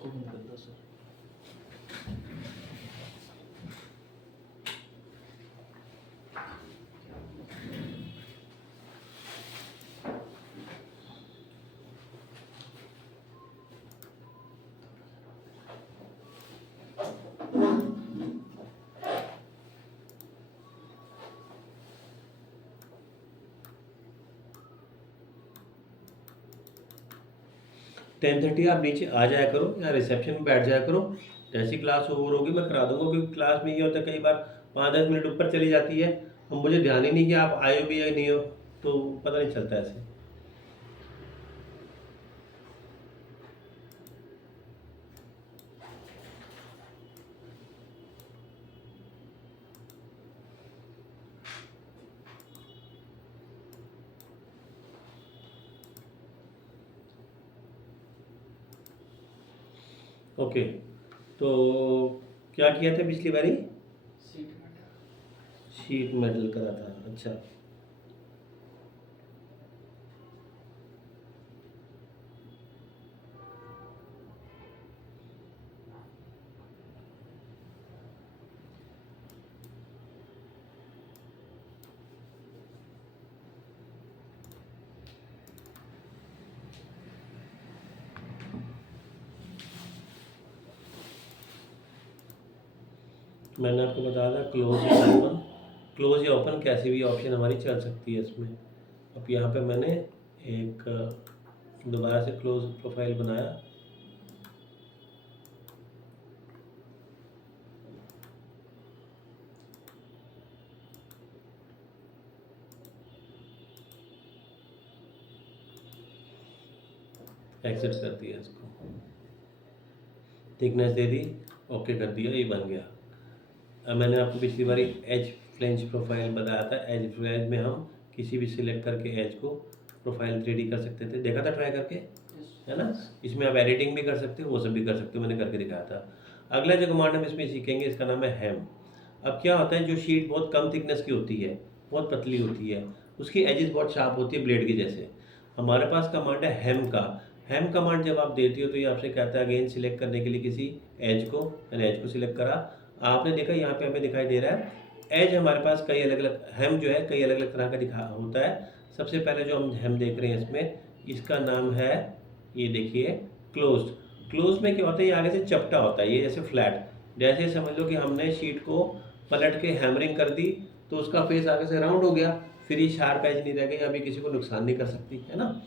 इसको बंद कर दो सर। टेन थर्टी आप नीचे आ जाया करो या रिसेप्शन में बैठ जाया करो। जैसी क्लास ओवर होगी मैं करा दूंगा, क्योंकि क्लास में ये होता है कई बार 5-10 मिनट ऊपर चली जाती है, अब मुझे ध्यान ही नहीं कि आप आए हो भी या नहीं हो, तो पता नहीं चलता ऐसे। ओके, तो क्या किया था पिछली बारी? शीट मेटल करा था, अच्छा। मैंने आपको बताया था क्लोज या ओपन, क्लोज या ओपन कैसी भी ऑप्शन हमारी चल सकती है इसमें। अब यहाँ पे मैंने एक दोबारा से क्लोज प्रोफाइल बनाया, एक्सेप्ट कर दिया इसको, थिकनेस दे दी, ओके कर दिया, ये बन गया। अब मैंने आपको पिछली बारी एज फ्लेंज प्रोफाइल बताया था, एज फ्लेंज में हम किसी भी सिलेक्ट करके एज को प्रोफाइल 3D कर सकते थे, देखा था ट्राई करके, है ना। इसमें आप एडिटिंग भी कर सकते हो, वो सब भी कर सकते हो, मैंने करके दिखाया था। अगला जो कमांड हम इसमें सीखेंगे इसका नाम है हेम। अब क्या होता है, जो शीट बहुत कम थिकनेस की होती है, बहुत पतली होती है, उसकी एजेस बहुत शार्प होती है ब्लेड की जैसे, हमारे पास कमांड है हेम का। हेम कमांड जब आप देती हो तो ये आपसे कहता है अगेन सिलेक्ट करने के लिए किसी एज को, मैंने एज को सिलेक्ट करा, आपने देखा यहाँ पे हमें दिखाई दे रहा है एज हमारे पास कई अलग अलग, हेम जो है कई अलग अलग तरह का दिखा होता है। सबसे पहले जो हम हेम देख रहे हैं इसमें, इसका नाम है, ये देखिए क्लोज्ड। क्लोज में क्या होता है, ये आगे से चपटा होता है, ये जैसे फ्लैट, जैसे समझ लो कि हमने शीट को पलट के हैमरिंग कर दी तो उसका फेस आगे से राउंड हो गया, फिर ये शार्प एज नहीं रह गई, अभी किसी को नुकसान नहीं कर सकती, है ना।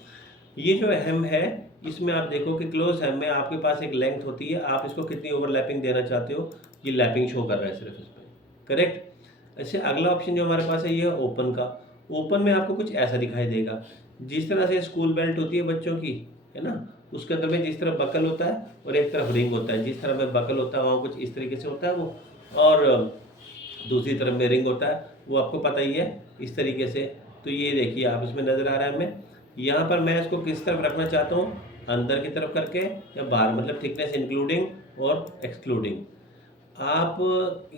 ये जो हेम है, इसमें आप देखो कि क्लोज हेम में आपके पास एक लेंथ होती है, आप इसको कितनी ओवरलैपिंग देना चाहते हो, ये लैपिंग शो कर रहा है सिर्फ इसमें, करेक्ट। अच्छा, अगला ऑप्शन जो हमारे पास है ये है ओपन का। ओपन में आपको कुछ ऐसा दिखाई देगा, जिस तरह से स्कूल बेल्ट होती है बच्चों की, है ना, उसके अंदर में जिस तरह बकल होता है और एक तरफ रिंग होता है, जिस तरह में बकल होता है वहाँ कुछ इस तरीके से होता है वो, और दूसरी तरफ में रिंग होता है, वो आपको पता ही है इस तरीके से। तो ये देखिए आप इसमें नज़र आ रहा है हमें, यहाँ पर मैं इसको किस तरफ रखना चाहता हूँ, अंदर की तरफ करके या बाहर, मतलब थिकनेस इंक्लूडिंग और एक्सक्लूडिंग। आप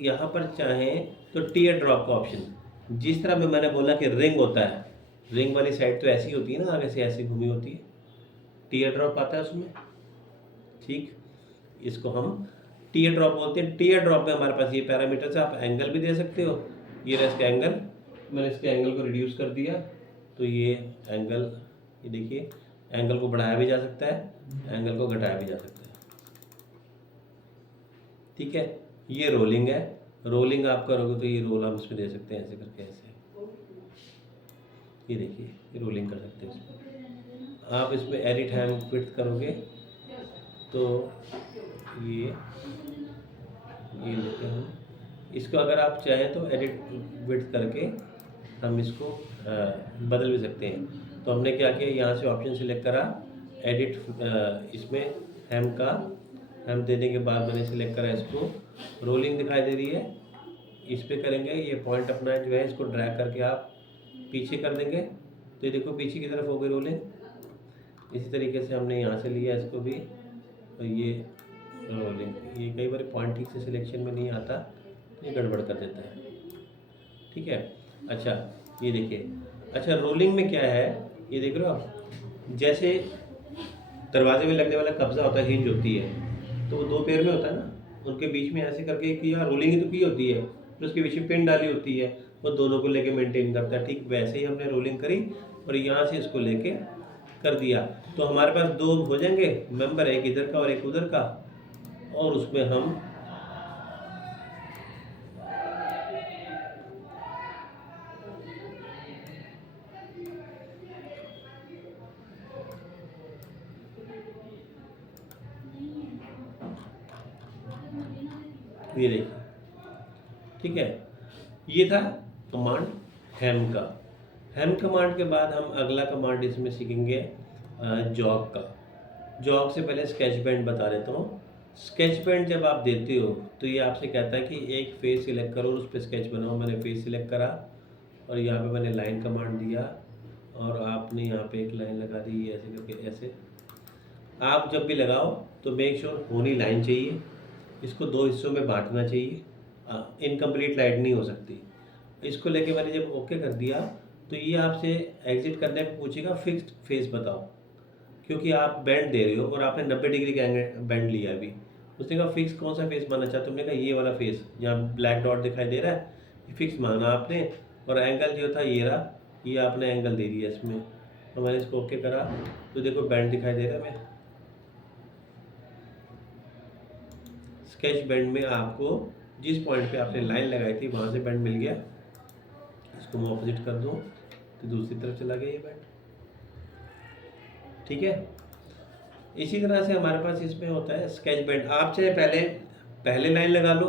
यहाँ पर चाहें तो टीयर ड्रॉप का ऑप्शन, जिस तरह में मैंने बोला कि रिंग होता है, रिंग वाली साइड तो ऐसी होती है ना, आगे से ऐसी घूमी होती है, टीयर ड्रॉप आता है उसमें, ठीक। इसको हम टीयर ड्रॉप बोलते हैं। टीयर ड्रॉप में हमारे पास ये पैरामीटर्स है, आप एंगल भी दे सकते हो, ये रहा इसका एंगल, मैंने इसके एंगल को रिड्यूस कर दिया, तो ये एंगल, ये देखिए एंगल को बढ़ाया भी जा सकता है, एंगल को घटाया भी जा सकता है, ठीक है। ये रोलिंग है, रोलिंग आप करोगे तो ये रोल हम इसमें दे सकते हैं ऐसे करके, ऐसे, ये देखिए ये रोलिंग कर सकते हैं इसमें। आप इसमें एडिट हैंड फिट करोगे तो ये लेते हैं इसको, अगर आप चाहें तो एडिट विड्थ करके हम इसको बदल भी सकते हैं। तो हमने क्या किया, यहाँ से ऑप्शन सिलेक्ट करा, एडिट, इसमें हेम का, हेम देने के बाद मैंने सिलेक्ट करा इसको, रोलिंग दिखाई दे रही है, इस पर करेंगे, ये पॉइंट अपना जो है इसको ड्रैग करके आप पीछे कर देंगे, तो ये देखो पीछे की तरफ हो गई रोलिंग। इसी तरीके से हमने यहाँ से लिया इसको भी, और ये रोलिंग, ये कई बार पॉइंट ठीक से सिलेक्शन में नहीं आता तो ये गड़बड़ कर देता है, ठीक है। अच्छा ये देखिए, अच्छा रोलिंग में क्या है, ये देख रहे हो आप, जैसे दरवाजे में लगने वाला कब्जा होता है, हिंज होती है, तो वो दो पेयर में होता है ना, उनके बीच में ऐसे करके किया, रोलिंग ही तो की होती है, फिर उसके बीच में पिन डाली होती है, वो दोनों को लेके मेंटेन करता है। ठीक वैसे ही हमने रोलिंग करी और यहाँ से इसको लेके कर दिया, तो हमारे पास दो हो जाएंगे मेंबर, एक इधर का और एक उधर का। और उसमें हम ये देखिए, ठीक है, ये था कमांड हेम का। हेम कमांड के बाद हम अगला कमांड इसमें सीखेंगे जॉग का। जॉग से पहले स्केच पेंट बता देता हूँ। स्केच पेंट जब आप देते हो तो ये आपसे कहता है कि एक फेस सिलेक्ट करो और उस पर स्केच बनाओ। मैंने फेस सिलेक्ट करा और यहाँ पे मैंने लाइन कमांड दिया और आपने यहाँ पे एक लाइन लगा दी ऐसे करके। ऐसे आप जब भी लगाओ तो मेक श्योर होनी लाइन चाहिए, इसको दो हिस्सों में बांटना चाहिए, इनकम्प्लीट लाइन नहीं हो सकती। इसको लेके मैंने जब ओके कर दिया तो ये आपसे एग्जिट करने पे पूछेगा फिक्स्ड फेस बताओ, क्योंकि आप बैंड दे रहे हो और आपने 90 डिग्री का बैंड लिया अभी। उसने कहा फिक्स कौन सा फेस मानना चाहते हो? तुमने कहा ये वाला फेस, जहाँ ब्लैक डॉट दिखाई दे रहा है, ये फिक्स माना आपने। और एंगल जो था ये रहा, ये आपने एंगल दे दिया इसमें। तो मैंने इसको ओके करा तो देखो बैंड दिखाई दे रहा है। मैं स्केच बैंड में आपको जिस पॉइंट पे आपने लाइन लगाई थी वहाँ से बैंड मिल गया। इसको मैं ऑपोजिट कर दूँ तो दूसरी तरफ चला गया ये बैंड, ठीक है। इसी तरह से हमारे पास इसमें होता है स्केच बैंड। आप चाहे पहले लाइन लगा लो,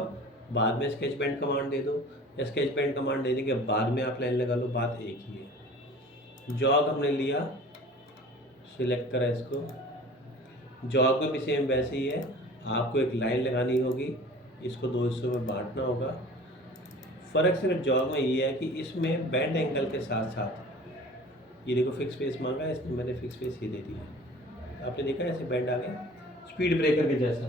बाद में स्केच बैंड कमांड दे दो, या स्केच बैंड कमांड देने के बाद में आप लाइन लगा लो, बात एक ही है। जॉग हमने लिया, सिलेक्ट करा इसको। जॉग में भी सेम वैसे ही है, आपको एक लाइन लगानी होगी, इसको दो हिस्सों में बांटना होगा। फ़र्क सिर्फ जॉग में ये है कि इसमें बैंड एंगल के साथ साथ ये देखो फिक्स फेस मांगा है इसमें, मैंने फिक्स फेस ही दे दिया। आपने देखा ऐसे बैंड आ गया स्पीड ब्रेकर के जैसा।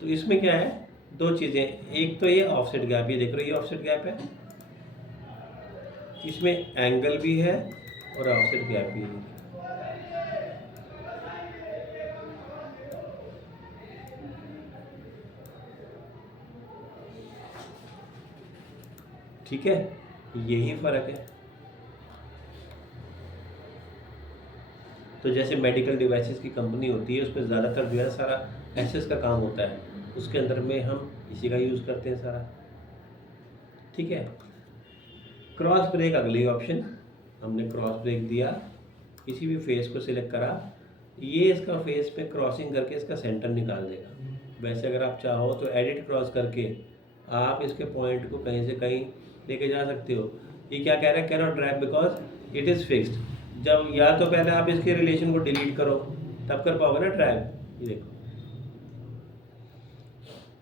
तो इसमें क्या है, दो चीज़ें, एक तो ये ऑफसेट गैप, ये देख रहे हो ये ऑफसेट गैप है, इसमें एंगल भी है और ऑफसेट गैप भी है। ठीक है, यही फ़र्क है। तो जैसे मेडिकल डिवाइसेस की कंपनी होती है, उसमें ज़्यादातर जो है सारा एसएस का काम होता है, उसके अंदर में हम इसी का यूज़ करते हैं सारा, ठीक है। क्रॉस ब्रेक अगली ऑप्शन, हमने क्रॉस ब्रेक दिया, किसी भी फेस को सिलेक्ट करा, ये इसका फेस पे क्रॉसिंग करके इसका सेंटर निकाल देगा। वैसे अगर आप चाहो तो एडिट क्रॉस करके आप इसके पॉइंट को कहीं से कहीं लेके जा सकते हो। ये क्या कह रहा है, cannot drag because it is fixed. जब या तो पहले आप इसके रिलेशन को डिलीट करो तब कर पाओगे ना ड्रैग। ये देखो,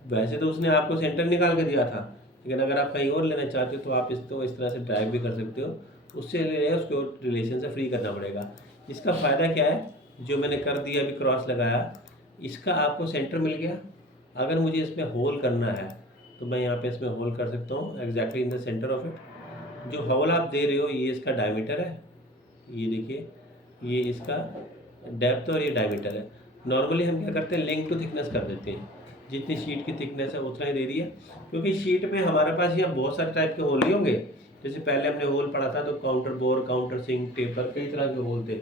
वैसे तो उसने आपको सेंटर निकाल के दिया था, लेकिन अगर आप कहीं और लेना चाहते हो तो आप इसको इस तरह से ड्रैग भी कर सकते हो। उससे ले उसको रिलेशन से फ्री करना पड़ेगा। इसका फ़ायदा क्या है, जो मैंने कर दिया अभी क्रॉस लगाया, इसका आपको सेंटर मिल गया। अगर मुझे इसमें होल करना है तो मैं यहाँ पे इसमें होल कर सकता हूँ exactly in the centre of it. जो होल आप दे रहे हो ये इसका डायमीटर है, ये देखिए, ये इसका डेप्थ और ये डायमीटर है। नॉर्मली हम क्या करते हैं, लिंक टू थिकनेस कर देते हैं, जितनी शीट की थिकनेस है उतना ही दे दिया, क्योंकि शीट में हमारे पास यहाँ बहुत सारे टाइप के होल नहीं होंगे। जैसे पहले हमने होल पढ़ा था तो counter bore, counter sink, taper, कई तरह के होल थे।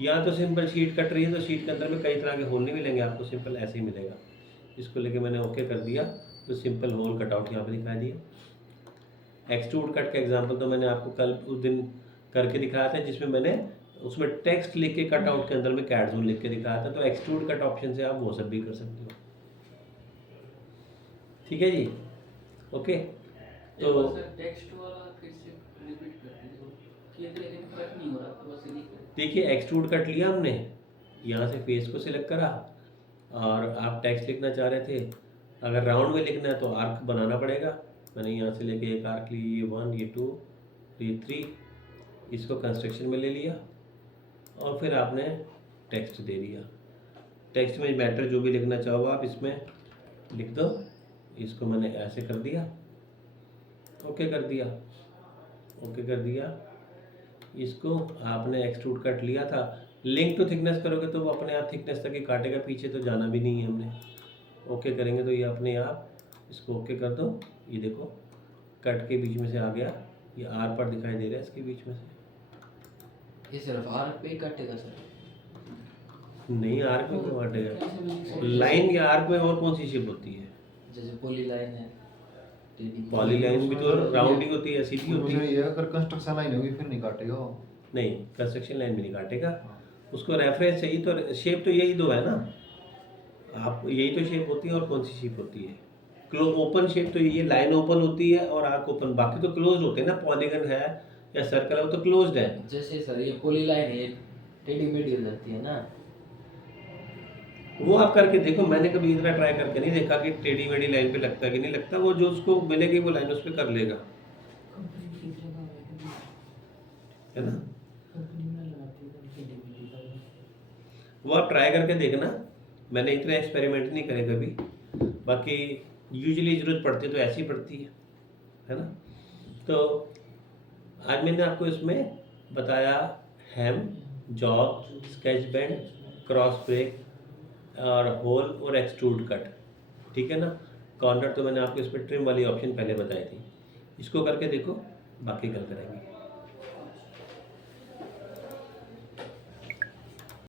यहाँ तो सिंपल शीट कट रही है तो शीट के अंदर में कई तरह के होल नहीं मिलेंगे आपको, सिंपल ऐसे ही मिलेगा। इसको लेके मैंने ओके कर दिया तो सिंपल होल कटआउट यहाँ पे दिखा दिया। एक्सट्रूड कट का एग्जांपल तो मैंने आपको कल उस दिन करके दिखाया था, जिसमें मैंने उसमें टेक्स्ट लिख के कटआउट के अंदर में कैट जोन लिख के दिखाया था। तो एक्सट्रूड कट ऑप्शन से आप वो सब भी कर सकते हो, ठीक है जी, ओके। तो टेक्स्ट वाला फिर से रिपीट कर दीजिए, लेकिन कट नहीं हो रहा तो बस लिख। देखिए एक्सट्रूड कट लिया हमने, यहाँ से फेस को सिलेक्ट करा और आप टेक्स्ट लिखना चाह रहे थे। अगर राउंड में लिखना है तो आर्क बनाना पड़ेगा। मैंने यहाँ से लेके एक आर्क ली, ये 1, ये 2, ये 3, इसको कंस्ट्रक्शन में ले लिया और फिर आपने टेक्स्ट दे दिया। टेक्स्ट में मैटर जो भी लिखना चाहो आप इसमें लिख दो। इसको मैंने ऐसे कर दिया, ओके कर दिया, ओके कर दिया। इसको आपने एक्सट्रूड कट लिया था, लिंक टू थिकनेस करोगे तो वो अपने आप थिकनेस तक ही काटेगा, पीछे तो जाना भी नहीं है हमने। ओके करेंगे तो ये अपने आप इसको ओके कर दो। ये देखो कट के बीच में से आ गया, ये आर पर दिखाई दे रहा है इसके बीच में से। ये सिर्फ आर पे काटेगा सर? नहीं, आर्क में क्यों काटेगा? कैसे मैंने लाइन या आर्क में और कौन सी शेप होती है? जैसे पॉली लाइन है, टेढ़ी। पॉली लाइन भी तो राउंड ही होती है, सीधी होती है। ये अगर कंस्ट्रक्शन लाइन होगी फिर नहीं काटेगा वो। नहीं, कंस्ट्रक्शन लाइन में नहीं काटेगा, उसको रेफरेंस चाहिए। तो शेप तो यही दो है ना, आप यही तो शेप होती है। और कौन सी शेप होती है? ओपन शेप तो ये लाइन ओपन होती है और आर्क ओपन, बाकी तो क्लोज होते हैं ना। पॉलीगन है या सर्कल है वो तो क्लोज्ड है। जैसे सर ये पॉली लाइन है, टेढ़ी मेढ़ी हो जाती है ना। वो आप करके देखो, मैंने कभी इतना ट्राई करके नहीं देखा कि टेढ़ी मेढ़ी लाइन पे लगता है कि नहीं लगता। वो जो उसको मिलेगी वो लाइन उस पर कर लेगा, है ना। वो आप ट्राई करके देखना, मैंने इतना एक्सपेरिमेंट नहीं करे कभी। बाकी यूजुअली ज़रूरत पड़ती है तो ऐसी पड़ती है ना। तो आज मैंने आपको इसमें बताया hem, jog, sketch bend, cross break और होल और एक्सट्रूड कट, ठीक है ना। कॉर्नर तो मैंने आपको इस पर ट्रिम वाली ऑप्शन पहले बताई थी, इसको करके देखो, बाकी कल करेंगे।